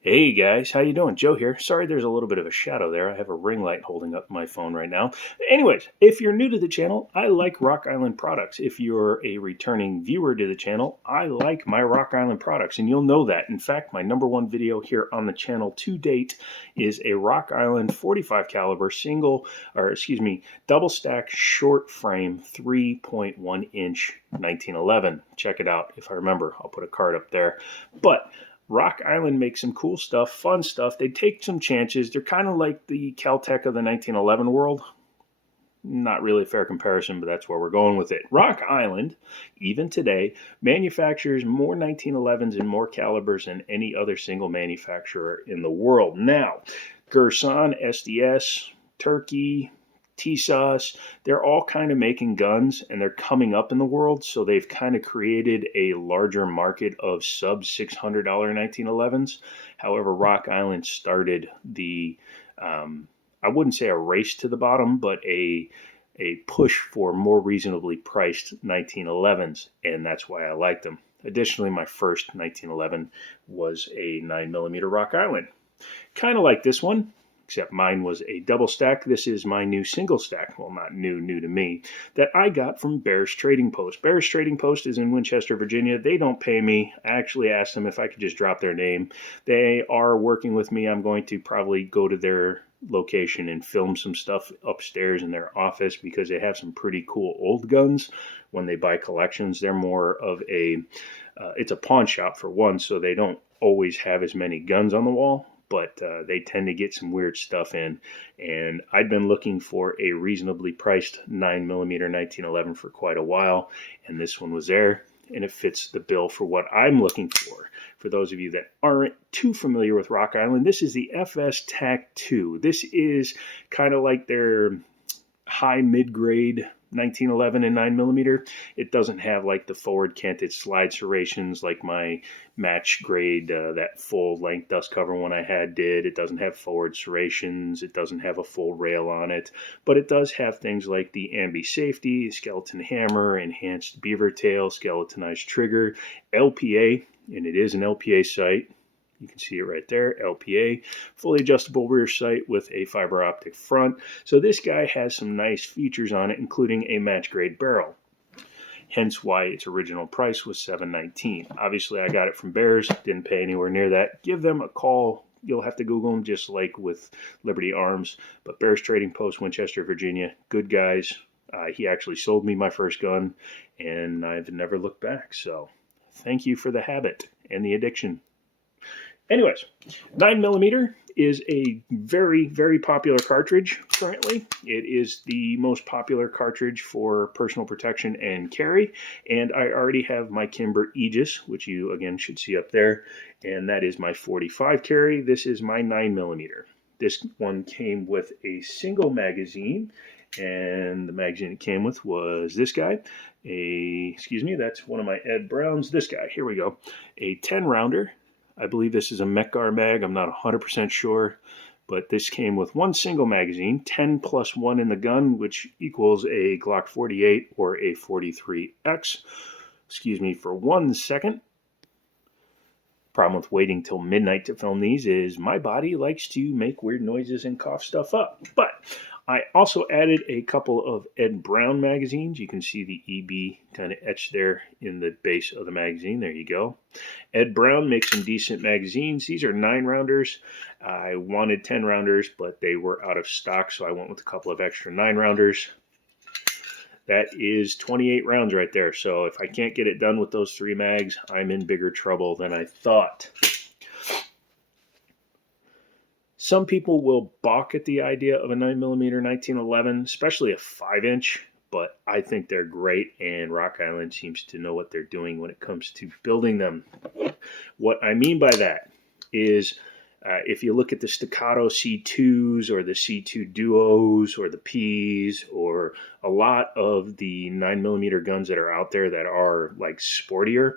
Hey guys, how you doing? Joe here. Sorry there's a little bit of a shadow there. I have a ring light holding up my phone right now. Anyways, if you're new to the channel, I like Rock Island products. If you're a returning viewer to the channel, I like my Rock Island products, and you'll know that. In fact, my #1 video here on the channel to date is a Rock Island 45 caliber double stack short frame 3.1 inch 1911. Check it out if I remember. I'll put a card up there. But Rock Island makes some cool stuff, fun stuff. They take some chances. They're kind of like the Caltech of the 1911 world. Not really a fair comparison, but that's where we're going with it. Rock Island, even today, manufactures more 1911s and more calibers than any other single manufacturer in the world. Now, Gerson, SDS, Turkey, TSUS, they're all kind of making guns and they're coming up in the world. So they've kind of created a larger market of sub $600 1911s. However, Rock Island started the, I wouldn't say a race to the bottom, but a push for more reasonably priced 1911s. And that's why I liked them. Additionally, my first 1911 was a 9mm Rock Island. Kind of like this one, except mine was a double stack. This is my new single stack. Well, not new to me, that I got from Bear's Trading Post. Bear's Trading Post is in Winchester, Virginia. They don't pay me. I actually asked them if I could just drop their name. They are working with me. I'm going to probably go to their location and film some stuff upstairs in their office because they have some pretty cool old guns. When they buy collections, they're more of it's a pawn shop for one, so they don't always have as many guns on the wall, but they tend to get some weird stuff in. And I'd been looking for a reasonably priced 9mm 1911 for quite a while, and this one was there, and it fits the bill for what I'm looking for. For those of you that aren't too familiar with Rock Island, this is the FS TAC 2. This is kind of like their high mid-grade 1911 and 9mm. It doesn't have like the forward canted slide serrations like my match grade, that full length dust cover one I had did. It doesn't have forward serrations. It doesn't have a full rail on it, but it does have things like the ambi safety, skeleton hammer, enhanced beaver tail, skeletonized trigger, LPA, and it is an LPA sight. You can see it right there, LPA, fully adjustable rear sight with a fiber optic front. So this guy has some nice features on it, including a match grade barrel. Hence why its original price was $719. Obviously, I got it from Bears, didn't pay anywhere near that. Give them a call. You'll have to Google them just like with Liberty Arms. But Bears Trading Post, Winchester, Virginia, good guys. He actually sold me my first gun, and I've never looked back. So thank you for the habit and the addiction. Anyways, 9mm is a very popular cartridge currently. It is the most popular cartridge for personal protection and carry. And I already have my Kimber Aegis, which you again should see up there. And that is my 45 carry. This is my 9mm. This one came with a single magazine. And the magazine it came with was this guy. That's one of my Ed Browns. This guy, here we go. A 10 rounder. I believe this is a Mekgar mag. I'm not 100% sure, but this came with one single magazine, 10 plus 1 in the gun, which equals a Glock 48 or a 43X. Excuse me for 1 second. Problem with waiting till midnight to film these is my body likes to make weird noises and cough stuff up. But I also added a couple of Ed Brown magazines. You can see the EB kind of etched there in the base of the magazine. There you go. Ed Brown makes some decent magazines. These are 9-rounders. I wanted 10-rounders, but they were out of stock, so I went with a couple of extra 9-rounders. That is 28 rounds right there. So if I can't get it done with those 3 mags, I'm in bigger trouble than I thought. Some people will balk at the idea of a 9mm 1911, especially a 5-inch, but I think they're great, and Rock Island seems to know what they're doing when it comes to building them. What I mean by that is if you look at the Staccato C2s or the C2 Duos or the Ps or a lot of the 9mm guns that are out there that are like sportier,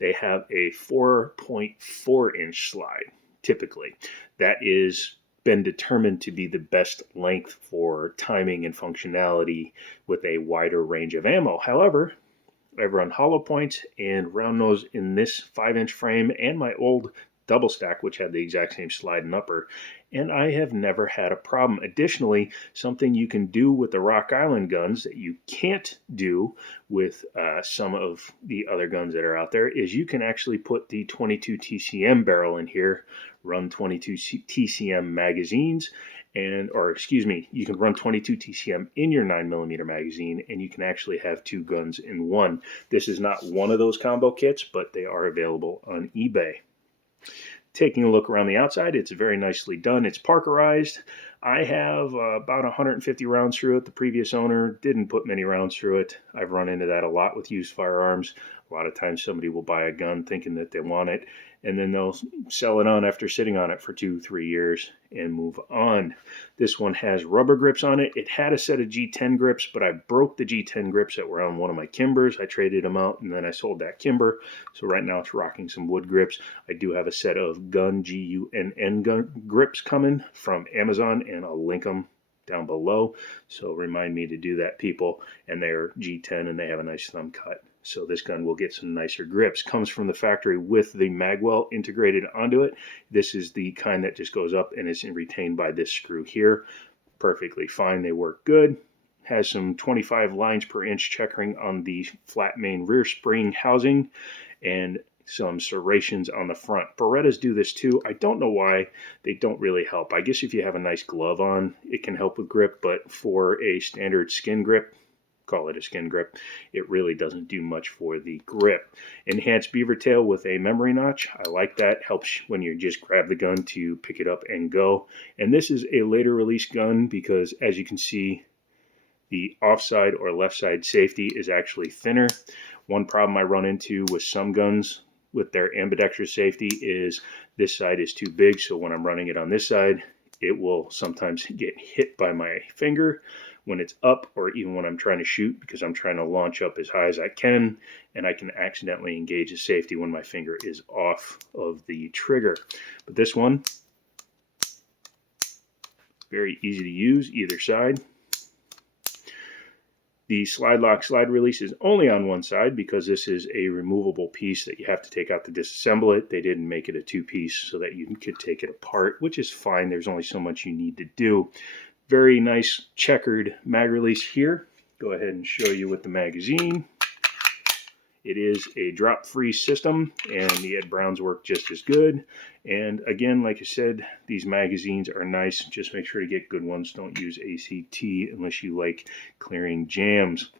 they have a 4.4-inch slide typically. That is been determined to be the best length for timing and functionality with a wider range of ammo. However, I run hollow points and round nose in this 5-inch frame and my old double stack, which had the exact same slide and upper, and I have never had a problem. Additionally, something you can do with the Rock Island guns that you can't do with some of the other guns that are out there is you can actually put the 22 TCM barrel in here, run 22 TCM magazines, or excuse me, you can run 22 TCM in your 9mm magazine, and you can actually have two guns in one. This is not one of those combo kits, but they are available on eBay. Taking a look around the outside, it's very nicely done. It's Parkerized. I have about 150 rounds through it. The previous owner didn't put many rounds through it. I've run into that a lot with used firearms. A lot of times somebody will buy a gun thinking that they want it, and then they'll sell it on after sitting on it for 2-3 years and move on. This one has rubber grips on it. It had a set of G10 grips, but I broke the G10 grips that were on one of my Kimbers. I traded them out, and then I sold that Kimber. So right now it's rocking some wood grips. I do have a set of gun GUNN gun grips coming from Amazon, and I'll link them down below. So remind me to do that, people. And they're G10, and they have a nice thumb cut. So this gun will get some nicer grips. Comes from the factory with the magwell integrated onto it. This is the kind that just goes up and is retained by this screw here. Perfectly fine. They work good. Has some 25 lines per inch checkering on the flat main rear spring housing, and some serrations on the front. Berettas do this too. I don't know why they don't really help. I guess if you have a nice glove on, it can help with grip, but for a standard skin grip, call it a skin grip, it really doesn't do much for the grip. Enhanced beaver tail with a memory notch. I like that. Helps when you just grab the gun to pick it up and go. And this is a later release gun because, as you can see, the offside or left side safety is actually thinner. One problem I run into with some guns with their ambidextrous safety is this side is too big, so when I'm running it on this side, it will sometimes get hit by my finger when it's up, or even when I'm trying to shoot, because I'm trying to launch up as high as I can, and I can accidentally engage the safety when my finger is off of the trigger. But this one, very easy to use, either side. The slide lock slide release is only on one side because this is a removable piece that you have to take out to disassemble it. They didn't make it a two-piece so that you could take it apart, which is fine. There's only so much you need to do. Very nice checkered mag release here. Go ahead and show you with the magazine. It is a drop-free system, and the Ed Browns work just as good. And again, like I said, these magazines are nice. Just make sure to get good ones. Don't use ACT unless you like clearing jams.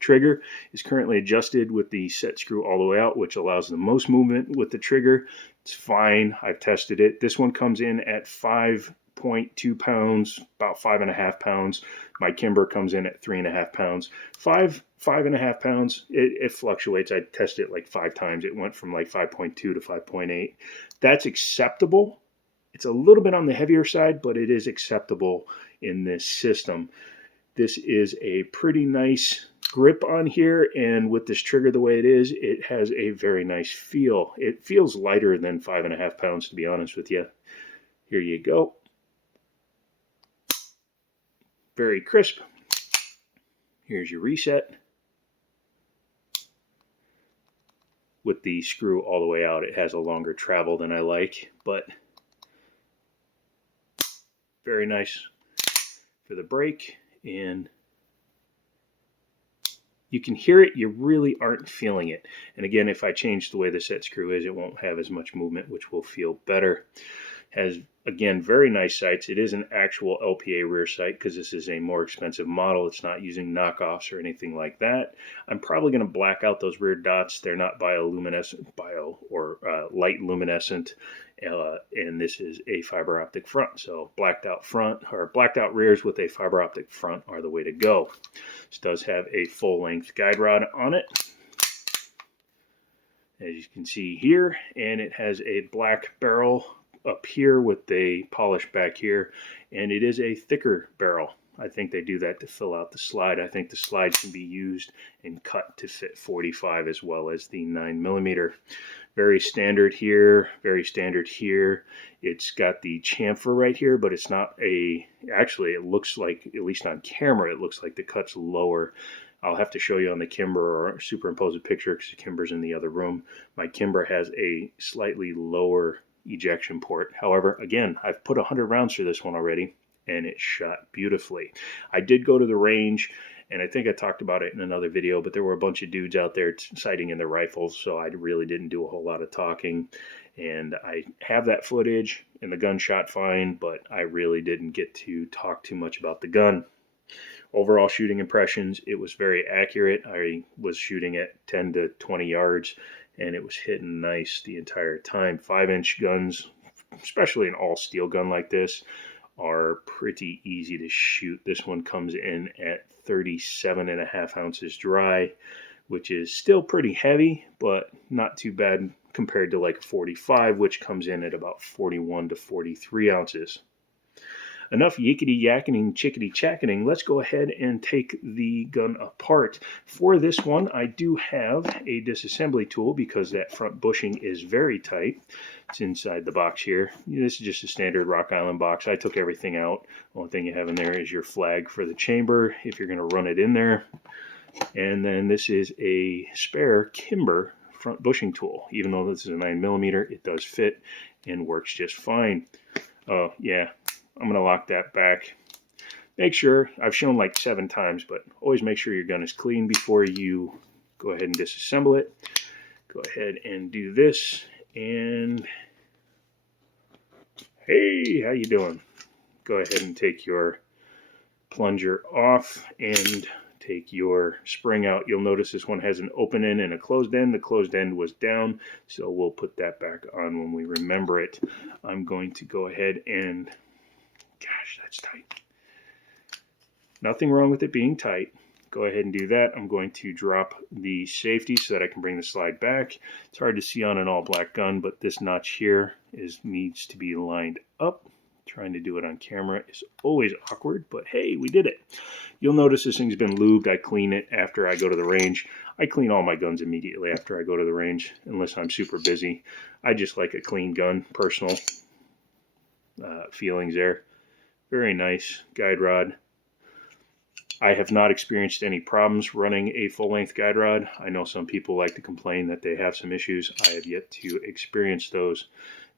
Trigger is currently adjusted with the set screw all the way out, which allows the most movement with the trigger. It's fine. I've tested it. This one comes in at 5.2 pounds, about 5.5 pounds. My Kimber comes in at 3.5 pounds. 5.5 pounds, it fluctuates. I tested it like 5 times. It went from like 5.2 to 5.8. That's acceptable. It's a little bit on the heavier side, but it is acceptable in this system. This is a pretty nice grip on here, and with this trigger the way it is, it has a very nice feel. It feels lighter than 5.5 pounds, to be honest with you. Here you go. Very crisp. Here's your reset. With the screw all the way out, it has a longer travel than I like, but very nice for the break. And you can hear it, you really aren't feeling it. And again, if I change the way the set screw is, it won't have as much movement, which will feel better. Has, again, very nice sights. It is an actual LPA rear sight because this is a more expensive model. It's not using knockoffs or anything like that. I'm probably going to black out those rear dots. They're not bioluminescent, light luminescent. And this is a fiber optic front. So blacked out front or blacked out rears with a fiber optic front are the way to go. This does have a full length guide rod on it, as you can see here, and it has a black barrel up here with a polish back here, and it is a thicker barrel. I think they do that to fill out the slide. I think the slide can be used and cut to fit 45 as well as the 9mm. Very standard here, very standard here. It's got the chamfer right here, but it's not a, actually it looks like, at least on camera, it looks like the cut's lower. I'll have to show you on the Kimber or superimpose a picture because the Kimber's in the other room. My Kimber has a slightly lower ejection port. However, again, I've put 100 rounds through this one already, and it shot beautifully. I did go to the range, and I think I talked about it in another video, but there were a bunch of dudes out there sighting in their rifles, so I really didn't do a whole lot of talking. And I have that footage, and the gun shot fine, but I really didn't get to talk too much about the gun. Overall shooting impressions, it was very accurate. I was shooting at 10 to 20 yards, and it was hitting nice the entire time. 5-inch guns, especially an all steel gun like this, are pretty easy to shoot. This one comes in at 37.5 ounces dry, which is still pretty heavy, but not too bad compared to like 45, which comes in at about 41 to 43 ounces. Enough yickety yakketing chickety chacketing. Let's go ahead and take the gun apart. For this one, I do have a disassembly tool because that front bushing is very tight. It's inside the box here. This is just a standard Rock Island box. I took everything out. The only thing you have in there is your flag for the chamber if you're going to run it in there. And then this is a spare Kimber front bushing tool. Even though this is a 9mm, it does fit and works just fine. Oh, yeah. I'm going to lock that back. Make sure, I've shown like 7 times, but always make sure your gun is clean before you go ahead and disassemble it. Go ahead and do this, and hey, how you doing? Go ahead and take your plunger off and take your spring out. You'll notice this one has an open end and a closed end. The closed end was down, so we'll put that back on when we remember it. I'm going to go ahead and, gosh, that's tight. Nothing wrong with it being tight. Go ahead and do that. I'm going to drop the safety so that I can bring the slide back. It's hard to see on an all black gun, but this notch here needs to be lined up. Trying to do it on camera is always awkward, but hey, we did it. You'll notice this thing's been lubed. I clean it after I go to the range. I clean all my guns immediately after I go to the range, unless I'm super busy. I just like a clean gun, personal feelings there. Very nice guide rod. I have not experienced any problems running a full-length guide rod. I know some people like to complain that they have some issues. I have yet to experience those.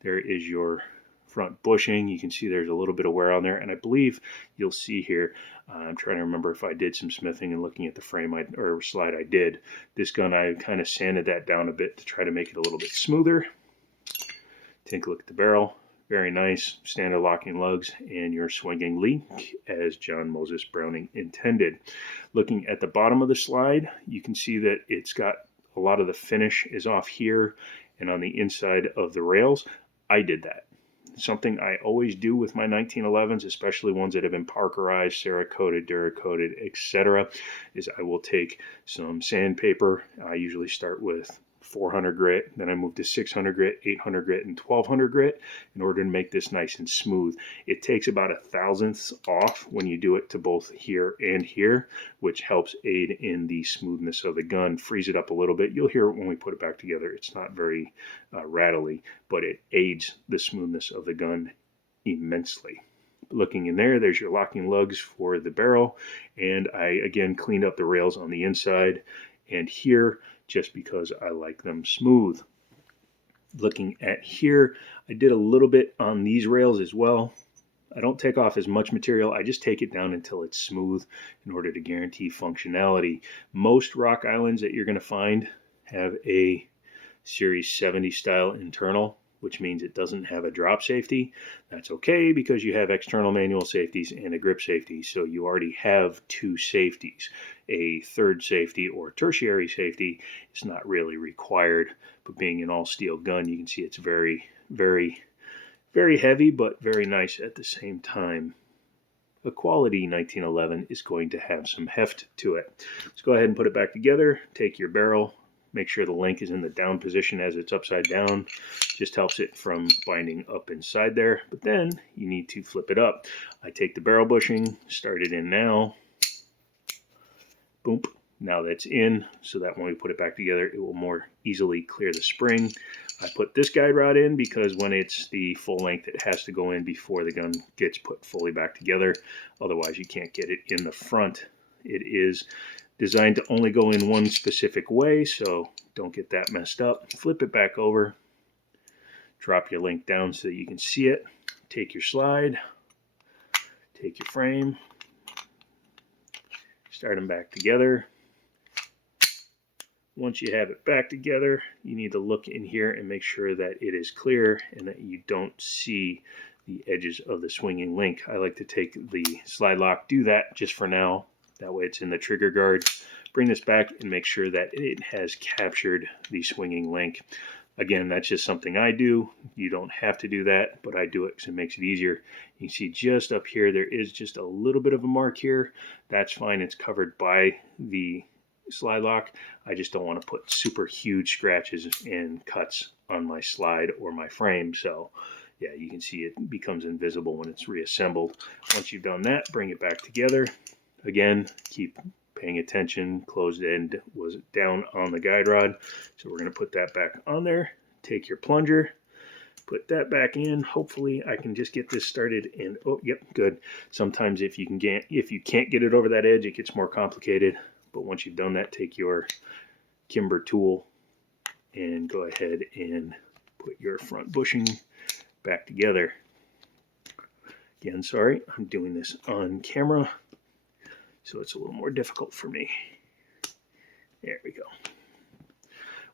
There is your front bushing. You can see there's a little bit of wear on there, and I believe you'll see here, I'm trying to remember if I did some smithing and looking at the frame or slide I did. This gun, I kind of sanded that down a bit to try to make it a little bit smoother. Take a look at the barrel. Very nice, standard locking lugs, and your swinging link as John Moses Browning intended. Looking at the bottom of the slide, you can see that it's got a lot of the finish is off here and on the inside of the rails. I did that. Something I always do with my 1911s, especially ones that have been Parkerized, Cerakoted, Duracoated, etc., is I will take some sandpaper. I usually start with 400 grit, then I move to 600 grit, 800 grit, and 1200 grit in order to make this nice and smooth. It takes about 1/1000th off when you do it to both here and here, which helps aid in the smoothness of the gun. Freeze it up a little bit. You'll hear it when we put it back together. It's not very rattly, but it aids the smoothness of the gun immensely. Looking in there, there's your locking lugs for the barrel, and I again cleaned up the rails on the inside and here, just because I like them smooth. Looking at here, I did a little bit on these rails as well. I don't take off as much material. I just take it down until it's smooth in order to guarantee functionality. Most Rock Islands that you're going to find have a Series 70 style internal, which means it doesn't have a drop safety. That's okay because you have external manual safeties and a grip safety, so you already have 2 safeties. A third safety or tertiary safety is not really required, but being an all steel gun, you can see it's very, very, very heavy, but very nice at the same time. A quality 1911 is going to have some heft to it. Let's go ahead and put it back together. Take your barrel. Make sure the link is in the down position as it's upside down. Just helps it from binding up inside there. But then you need to flip it up. I take the barrel bushing, start it in now. Boom. Now that's in, so that when we put it back together, it will more easily clear the spring. I put this guide rod in because when it's the full length, it has to go in before the gun gets put fully back together. Otherwise, you can't get it in the front. It is designed to only go in one specific way, so don't get that messed up. Flip it back over. Drop your link down so that you can see it. Take your slide, take your frame, start them back together. Once you have it back together, you need to look in here and make sure that it is clear and that you don't see the edges of the swinging link. I like to take the slide lock, do that just for now. That way it's in the trigger guard. Bring this back and make sure that it has captured the swinging link. Again, that's just something I do. You don't have to do that, but I do it because it makes it easier. You can see just up here, there is just a little bit of a mark here. That's fine. It's covered by the slide lock. I just don't want to put super huge scratches and cuts on my slide or my frame. So yeah, you can see it becomes invisible when it's reassembled. Once you've done that, bring it back together. Again, keep paying attention. Closed end was down on the guide rod. So we're going to put that back on there. Take your plunger, put that back in. Hopefully I can just get this started and oh, yep, good. Sometimes if you can't get it over that edge, it gets more complicated. But once you've done that, take your Kimber tool and go ahead and put your front bushing back together. Again, sorry, I'm doing this on camera, so it's a little more difficult for me. There we go.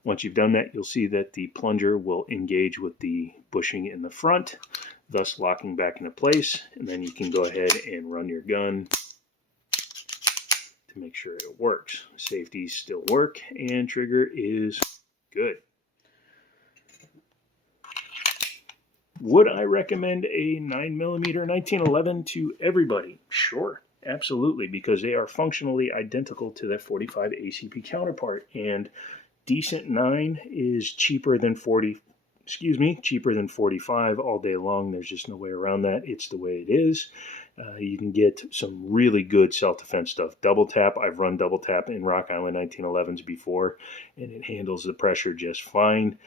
Once you've done that, you'll see that the plunger will engage with the bushing in the front, thus locking back into place. And then you can go ahead and run your gun to make sure it works. Safeties still work, and trigger is good. Would I recommend a 9mm 1911 to everybody? Sure, absolutely, because they are functionally identical to their 45 ACP counterpart, and decent 9 is cheaper than 45 all day long. There's just no way around that. It's the way it is. You can get some really good self-defense stuff. Double tap, I've run double tap in Rock Island 1911s before, and it handles the pressure just fine.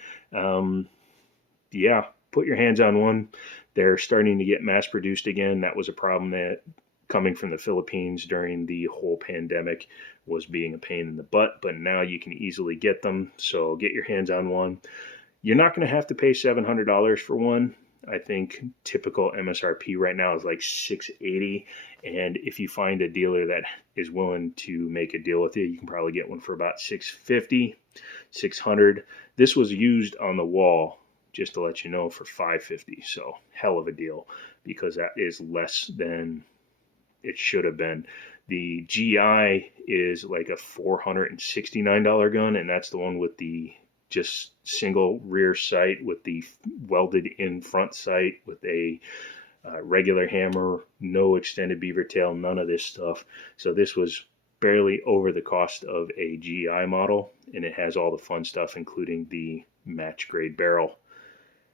Yeah, put your hands on one. They're starting to get mass produced again. That was a problem that coming from the Philippines during the whole pandemic was being a pain in the butt, but now you can easily get them. So get your hands on one. You're not going to have to pay $700 for one. I think typical MSRP right now is like $680, and if you find a dealer that is willing to make a deal with you, you can probably get one for about $650, $600. This was used on the wall, just to let you know, for $550. So hell of a deal, because that is less than it should have been. The GI is like a $469 gun, and that's the one with the just single rear sight with the welded in front sight with a regular hammer, no extended beaver tail, none of this stuff. So this was barely over the cost of a GI model, and it has all the fun stuff, including the match grade barrel.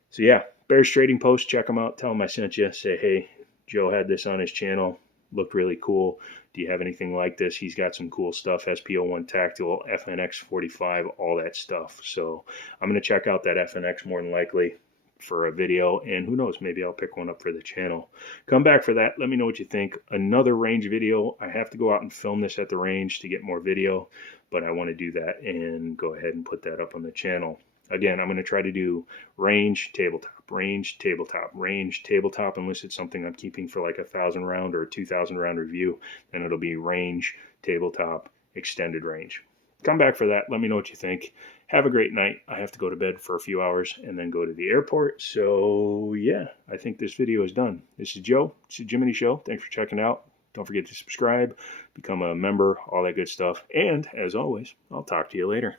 So yeah, Bears Trading Post, check them out. Tell them I sent you. Say, hey, Joe had this on his channel. Looked really cool. Do you have anything like this? He's got some cool stuff. SP01 Tactical, FNX 45, all that stuff. So I'm going to check out that FNX more than likely for a video, and who knows, maybe I'll pick one up for the channel. Come back for that. Let me know what you think. Another range video. I have to go out and film this at the range to get more video, but I want to do that and go ahead and put that up on the channel. Again, I'm going to try to do range, tabletop, range, tabletop, range, tabletop, unless it's something I'm keeping for like a 1,000 round or a 2,000 round review. Then it'll be range, tabletop, extended range. Come back for that. Let me know what you think. Have a great night. I have to go to bed for a few hours and then go to the airport. So yeah, I think this video is done. This is Joe. It's the Jiminy Show. Thanks for checking out. Don't forget to subscribe, become a member, all that good stuff. And as always, I'll talk to you later.